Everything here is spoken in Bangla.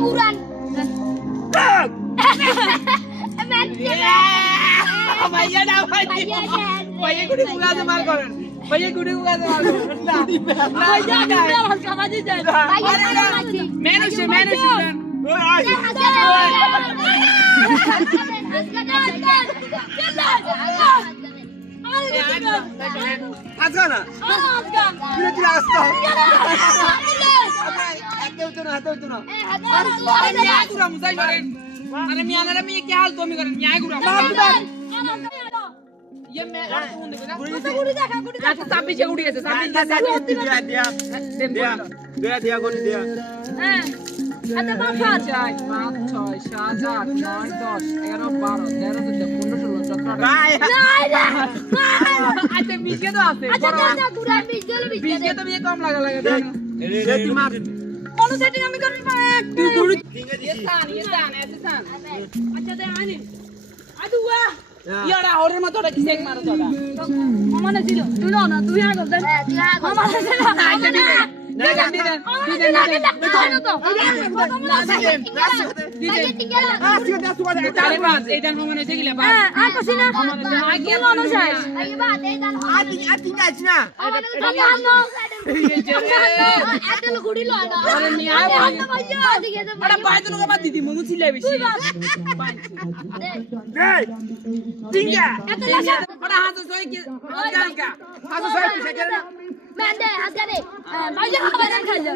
buruan. भैया ना भैया कुड़ी बुला से मार करें भैया कुड़ी बुला से मार करें भैया ना हल्का बाजी जाए मैंने আজকা না তুই কি রাস্তা হাতে উঠো না মিয়া গুরা মুসাই করেন আরে মিয়া কি হাল তুমি করেন মিয়া গুরা ये मैं कौन देखो गुड़ी देखा अच्छा चाबी से उड़ी है चाबी दिया कोनी दिया हां आता बाफा 4 5 6 7 8 9 10 11 12 13 14 15 16 17 अच्छा बीच के तो आते अच्छा गुड़ा बीच के तो ये कम लगा देख मार কোন সেটিং আমি করব তুই গুড়ি ये सान ऐसे सान अच्छा दे आनी আদুয়া ইয়ারা ওরের মতো ওটা কিসে মারো তোরা মামা না ছিল তুই না তুই আগে দে মামা না ছিল Mende, asgare. Bajja khabar khaja.